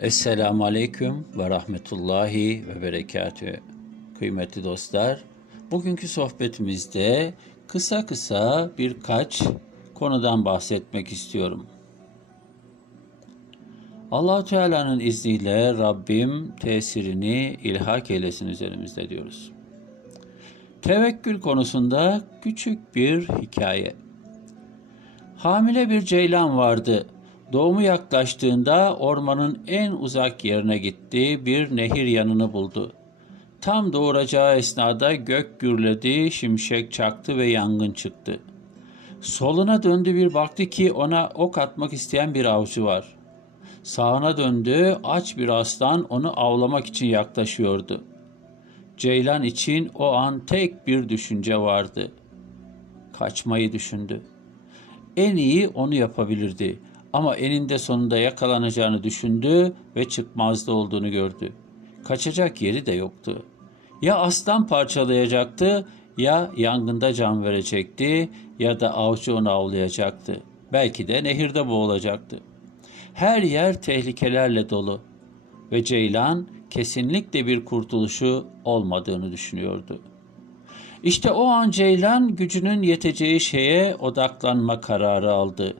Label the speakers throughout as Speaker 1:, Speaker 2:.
Speaker 1: Esselamu Aleyküm ve Rahmetullahi ve Berekatü. Kıymetli dostlar, bugünkü sohbetimizde kısa kısa birkaç konudan bahsetmek istiyorum. allah Teala'nın izniyle Rabbim tesirini ilhak eylesin üzerimizde diyoruz. Tevekkül konusunda küçük bir hikaye. Hamile bir ceylan vardı. Doğumu yaklaştığında ormanın en uzak yerine gitti, bir nehir yanını buldu. Tam doğuracağı esnada gök gürledi, şimşek çaktı ve yangın çıktı. Soluna döndü bir baktı ki ona ok atmak isteyen bir avcı var. Sağına döndü, aç bir aslan onu avlamak için yaklaşıyordu. Ceylan için o an tek bir düşünce vardı. Kaçmayı düşündü. En iyi onu yapabilirdi. Ama eninde sonunda yakalanacağını düşündü ve çıkmazda olduğunu gördü. Kaçacak yeri de yoktu. Ya aslan parçalayacaktı ya yangında can verecekti ya da avcı onu avlayacaktı. Belki de nehirde boğulacaktı. Her yer tehlikelerle dolu ve Ceylan kesinlikle bir kurtuluşu olmadığını düşünüyordu. İşte o an Ceylan gücünün yeteceği şeye odaklanma kararı aldı.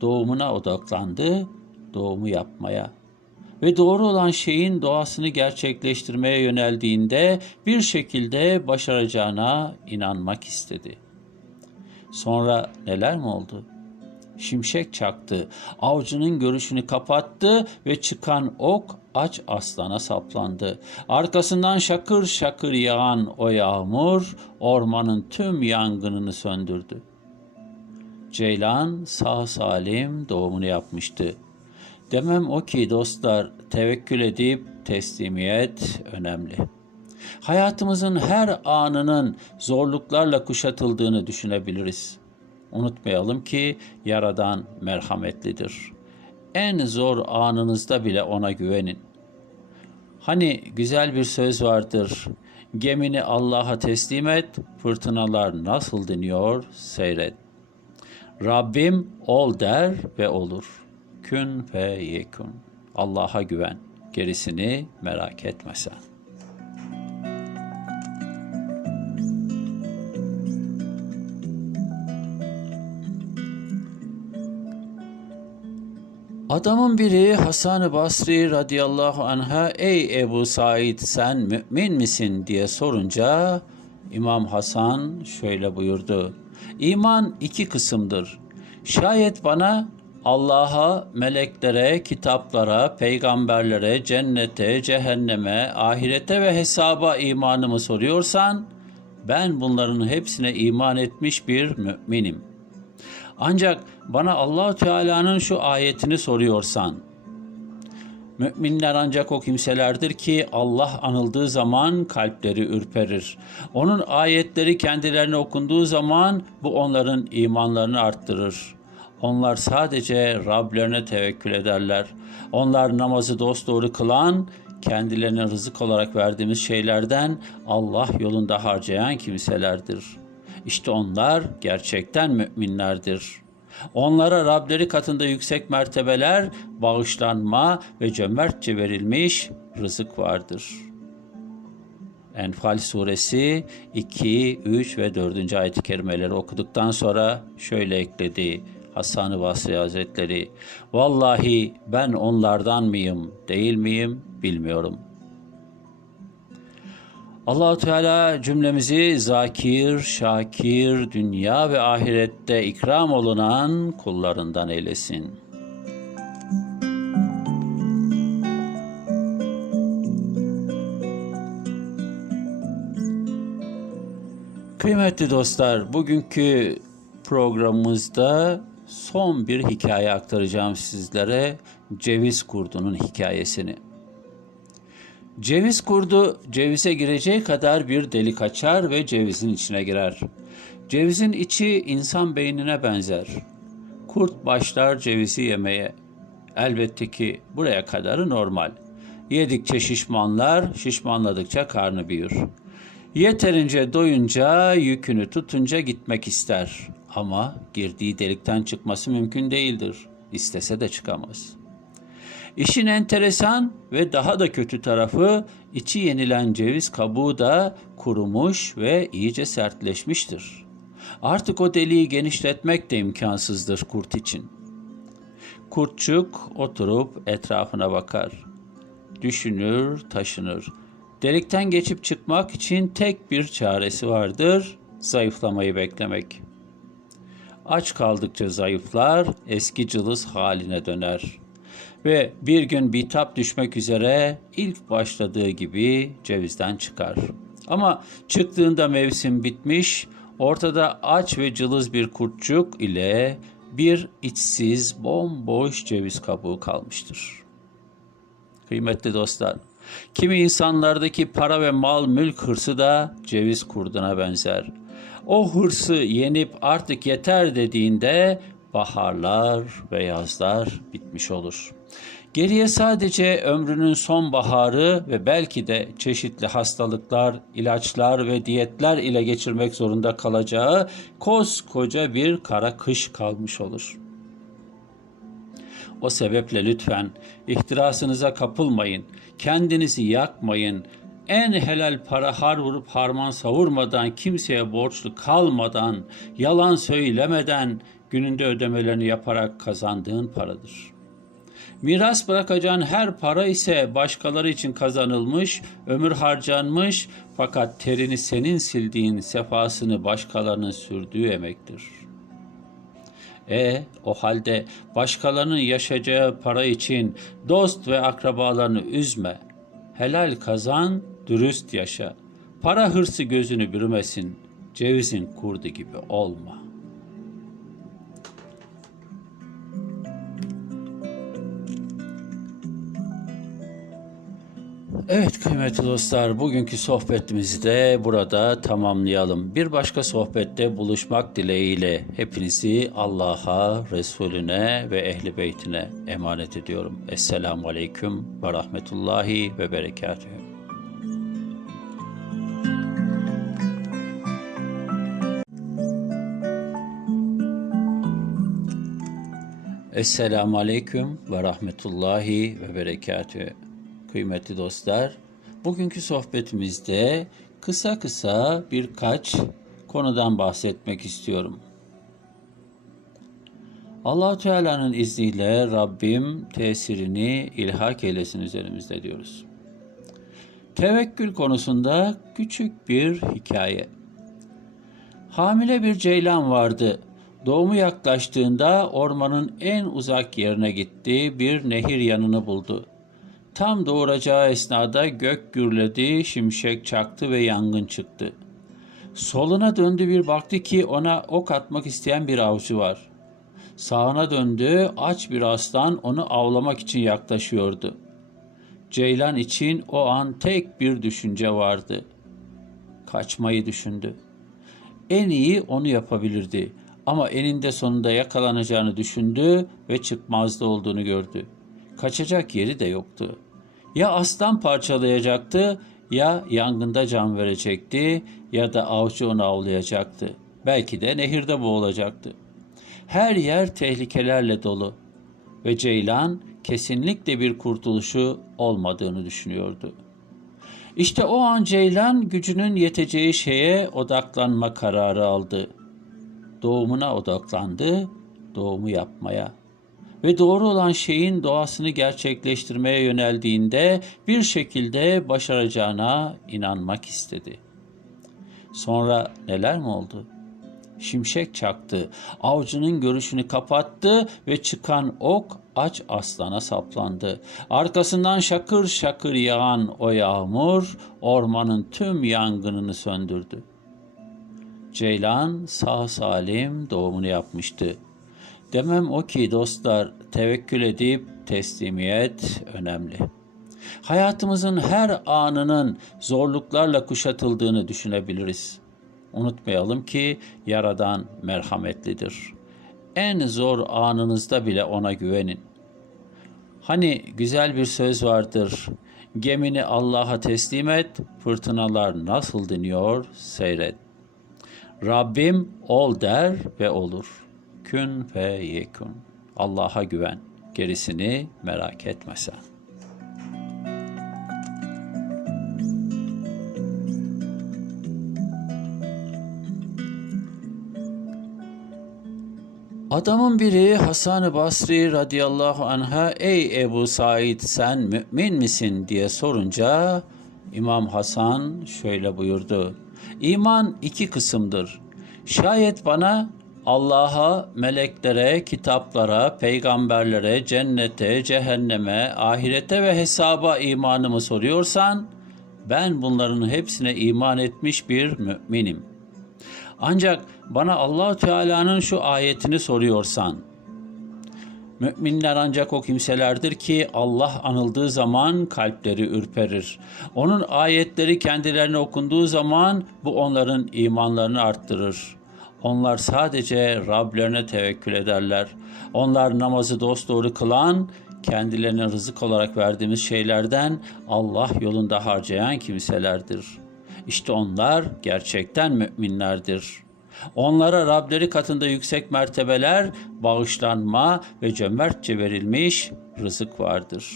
Speaker 1: Doğumuna odaklandı, doğumu yapmaya. Ve doğru olan şeyin doğasını gerçekleştirmeye yöneldiğinde bir şekilde başaracağına inanmak istedi. Sonra neler mi oldu? Şimşek çaktı, avcının görüşünü kapattı ve çıkan ok aç aslana saplandı. Arkasından şakır şakır yağan o yağmur ormanın tüm yangınını söndürdü. Ceylan sağ salim doğumunu yapmıştı. Demem o ki dostlar tevekkül edip teslimiyet önemli. Hayatımızın her anının zorluklarla kuşatıldığını düşünebiliriz. Unutmayalım ki Yaradan merhametlidir. En zor anınızda bile ona güvenin. Hani güzel bir söz vardır. Gemini Allah'a teslim et, fırtınalar nasıl diniyor seyret. Rabbim ol der ve olur. Kün ve yekun. Allah'a güven. Gerisini merak etme sen. Adamın biri Hasan-ı Basri radıyallahu anh'a ey Ebu Said sen mümin misin diye sorunca İmam Hasan şöyle buyurdu. İman iki kısımdır. Şayet bana Allah'a, meleklere, kitaplara, peygamberlere, cennete, cehenneme, ahirete ve hesaba imanımı soruyorsan ben bunların hepsine iman etmiş bir müminim. Ancak bana Allahu Teala'nın şu ayetini soruyorsan Müminler ancak o kimselerdir ki Allah anıldığı zaman kalpleri ürperir. Onun ayetleri kendilerine okunduğu zaman bu onların imanlarını arttırır. Onlar sadece Rablerine tevekkül ederler. Onlar namazı dosdoğru kılan, kendilerine rızık olarak verdiğimiz şeylerden Allah yolunda harcayan kimselerdir. İşte onlar gerçekten müminlerdir.'' Onlara Rableri katında yüksek mertebeler, bağışlanma ve cömertçe verilmiş rızık vardır. Enfal suresi 2, 3 ve 4. ayet-i kerimeleri okuduktan sonra şöyle ekledi Hasan-ı Basri Hazretleri. Vallahi ben onlardan mıyım, değil miyim bilmiyorum.'' Allahu Teala cümlemizi zakir, şakir, dünya ve ahirette ikram olunan kullarından eylesin. Kıymetli dostlar, bugünkü programımızda son bir hikaye aktaracağım sizlere. Ceviz kurdunun hikayesini. Ceviz kurdu cevize gireceği kadar bir delik açar ve cevizin içine girer. Cevizin içi insan beynine benzer. Kurt başlar cevizi yemeye. Elbette ki buraya kadarı normal. Yedikçe şişmanlar, şişmanladıkça karnı büyür. Yeterince doyunca, yükünü tutunca gitmek ister. Ama girdiği delikten çıkması mümkün değildir. İstese de çıkamaz.'' İşin enteresan ve daha da kötü tarafı içi yenilen ceviz kabuğu da kurumuş ve iyice sertleşmiştir. Artık o deliği genişletmek de imkansızdır kurt için. Kurtçuk oturup etrafına bakar. Düşünür, taşınır. Delikten geçip çıkmak için tek bir çaresi vardır, zayıflamayı beklemek. Aç kaldıkça zayıflar, eski cılız haline döner. Ve bir gün bitap düşmek üzere ilk başladığı gibi cevizden çıkar. Ama çıktığında mevsim bitmiş, ortada aç ve cılız bir kurtçuk ile bir içsiz, bomboş ceviz kabuğu kalmıştır. Kıymetli dostlar, kimi insanlardaki para ve mal mülk hırsı da ceviz kurduna benzer. O hırsı yenip artık yeter dediğinde baharlar ve yazlar bitmiş olur. Geriye sadece ömrünün son baharı ve belki de çeşitli hastalıklar, ilaçlar ve diyetler ile geçirmek zorunda kalacağı koskoca bir kara kış kalmış olur.'' O sebeple lütfen ihtirasınıza kapılmayın, kendinizi yakmayın, en helal para har vurup harman savurmadan, kimseye borçlu kalmadan, yalan söylemeden gününde ödemelerini yaparak kazandığın paradır. Miras bırakacağın her para ise başkaları için kazanılmış, ömür harcanmış fakat terini senin sildiğin sefasını başkalarının sürdüğü emektir.'' E o halde başkalarının yaşayacağı para için dost ve akrabalarını üzme. Helal kazan, dürüst yaşa. Para hırsı gözünü bürümesin. Cevizin kurdu gibi olma.'' Evet kıymetli dostlar bugünkü sohbetimizi de burada tamamlayalım. Bir başka sohbette buluşmak dileğiyle hepinizi Allah'a, Resulüne ve Ehli Beytine emanet ediyorum. Esselamu Aleyküm ve Rahmetullahi ve Berekatühü. Esselamu Aleyküm ve Rahmetullahi ve Berekatühü kıymetli dostlar. Bugünkü sohbetimizde kısa kısa birkaç konudan bahsetmek istiyorum. allah Teala'nın izniyle Rabbim tesirini ilhak eylesin üzerimizde diyoruz. Tevekkül konusunda küçük bir hikaye. Hamile bir ceylan vardı. Doğumu yaklaştığında ormanın en uzak yerine gitti, bir nehir yanını buldu. Tam doğuracağı esnada gök gürledi, şimşek çaktı ve yangın çıktı. Soluna döndü bir baktı ki ona ok atmak isteyen bir avcı var. Sağına döndü, aç bir aslan onu avlamak için yaklaşıyordu. Ceylan için o an tek bir düşünce vardı. Kaçmayı düşündü. En iyi onu yapabilirdi ama eninde sonunda yakalanacağını düşündü ve çıkmazda olduğunu gördü.'' Kaçacak yeri de yoktu. Ya aslan parçalayacaktı ya yangında can verecekti ya da avcı onu avlayacaktı. Belki de nehirde boğulacaktı. Her yer tehlikelerle dolu ve Ceylan kesinlikle bir kurtuluşu olmadığını düşünüyordu. İşte o an Ceylan gücünün yeteceği şeye odaklanma kararı aldı. Doğumuna odaklandı, doğumu yapmaya ve doğru olan şeyin doğasını gerçekleştirmeye yöneldiğinde bir şekilde başaracağına inanmak istedi. Sonra neler mi oldu? Şimşek çaktı, avcının görüşünü kapattı ve çıkan ok aç aslana saplandı. Arkasından şakır şakır yağan o yağmur ormanın tüm yangınını söndürdü. Ceylan sağ salim doğumunu yapmıştı. Demem o ki dostlar tevekkül edip teslimiyet önemli. Hayatımızın her anının zorluklarla kuşatıldığını düşünebiliriz. Unutmayalım ki Yaradan merhametlidir. En zor anınızda bile ona güvenin. Hani güzel bir söz vardır. Gemini Allah'a teslim et, fırtınalar nasıl diniyor seyret. Rabbim ol der ve olur.'' Kün fe yekun. Allah'a güven. gerisini merak etme sen. Adamın biri Hasan-ı Basri radıyallahu anh'a ey Ebu Said sen mümin misin diye sorunca İmam Hasan şöyle buyurdu. İman iki kısımdır. Şayet bana Allah'a, meleklere, kitaplara, peygamberlere, cennete, cehenneme, ahirete ve hesaba imanımı soruyorsan ben bunların hepsine iman etmiş bir müminim. Ancak bana Allahu Teala'nın şu ayetini soruyorsan, Müminler ancak o kimselerdir ki Allah anıldığı zaman kalpleri ürperir. Onun ayetleri kendilerine okunduğu zaman bu onların imanlarını arttırır. Onlar sadece Rablerine tevekkül ederler. Onlar namazı dosdoğru kılan, kendilerine rızık olarak verdiğimiz şeylerden Allah yolunda harcayan kimselerdir. İşte onlar gerçekten müminlerdir.'' Onlara Rableri katında yüksek mertebeler, bağışlanma ve cömertçe verilmiş rızık vardır.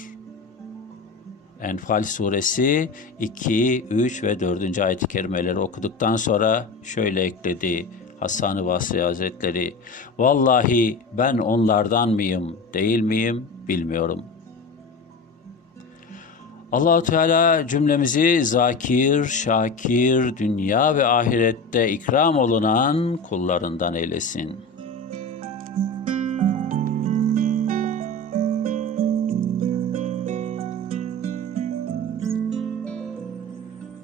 Speaker 1: Enfal suresi 2, 3 ve 4. ayet-i kerimeleri okuduktan sonra şöyle ekledi Hasan-ı Basri Hazretleri. Vallahi ben onlardan mıyım, değil miyim bilmiyorum.'' Allahu Teala cümlemizi zakir, şakir, dünya ve ahirette ikram olunan kullarından eylesin.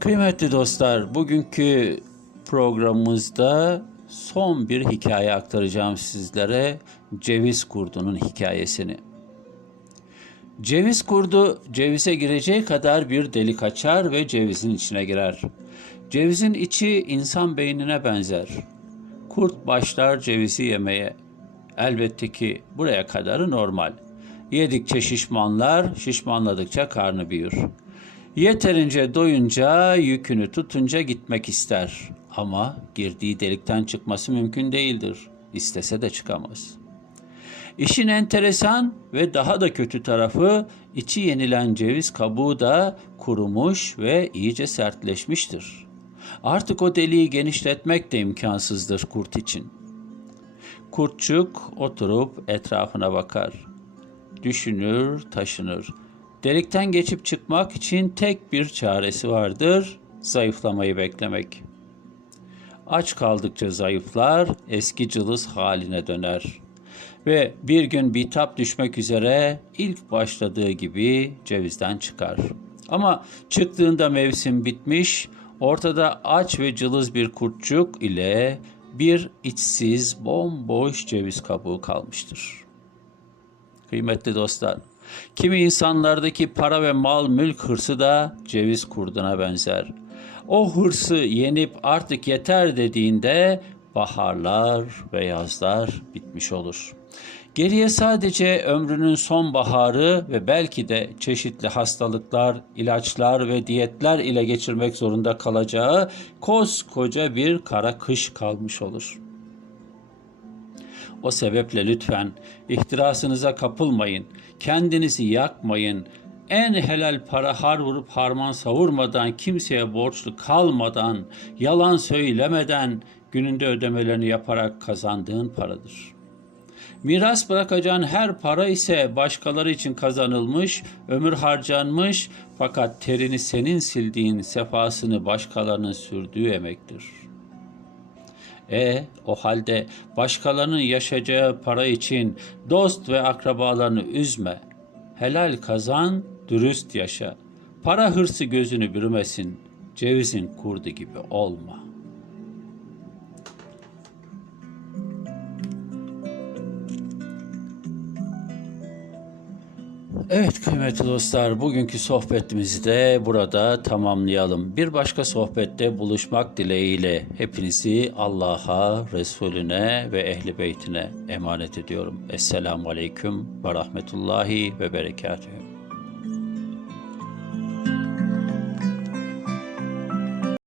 Speaker 1: Kıymetli dostlar, bugünkü programımızda son bir hikaye aktaracağım sizlere. Ceviz kurdunun hikayesini. Ceviz kurdu cevize gireceği kadar bir delik açar ve cevizin içine girer. Cevizin içi insan beynine benzer. Kurt başlar cevizi yemeye. Elbette ki buraya kadarı normal. Yedikçe şişmanlar, şişmanladıkça karnı büyür. Yeterince doyunca, yükünü tutunca gitmek ister. Ama girdiği delikten çıkması mümkün değildir. İstese de çıkamaz.'' İşin enteresan ve daha da kötü tarafı içi yenilen ceviz kabuğu da kurumuş ve iyice sertleşmiştir. Artık o deliği genişletmek de imkansızdır kurt için. Kurtçuk oturup etrafına bakar. Düşünür, taşınır. Delikten geçip çıkmak için tek bir çaresi vardır, zayıflamayı beklemek. Aç kaldıkça zayıflar, eski cılız haline döner.'' ve bir gün bitap düşmek üzere ilk başladığı gibi cevizden çıkar. Ama çıktığında mevsim bitmiş, ortada aç ve cılız bir kurtçuk ile bir içsiz, bomboş ceviz kabuğu kalmıştır. Kıymetli dostlar, kimi insanlardaki para ve mal mülk hırsı da ceviz kurduna benzer. O hırsı yenip artık yeter dediğinde baharlar ve yazlar bitmiş olur.'' Geriye sadece ömrünün son baharı ve belki de çeşitli hastalıklar, ilaçlar ve diyetler ile geçirmek zorunda kalacağı koskoca bir kara kış kalmış olur. O sebeple lütfen ihtirasınıza kapılmayın, kendinizi yakmayın, en helal para har vurup harman savurmadan, kimseye borçlu kalmadan, yalan söylemeden gününde ödemelerini yaparak kazandığın paradır.'' Miras bırakacağın her para ise başkaları için kazanılmış, ömür harcanmış fakat terini senin sildiğin sefasını başkalarının sürdüğü emektir. E o halde başkalarının yaşayacağı para için dost ve akrabalarını üzme. Helal kazan, dürüst yaşa. Para hırsı gözünü bürümesin. Cevizin kurdu gibi olma.'' Evet kıymetli dostlar bugünkü sohbetimizi de burada tamamlayalım. Bir başka sohbette buluşmak dileğiyle hepinizi Allah'a, Resulüne ve Ehli Beytine emanet ediyorum. Esselamu Aleyküm ve Rahmetullahi ve Berekatuhu.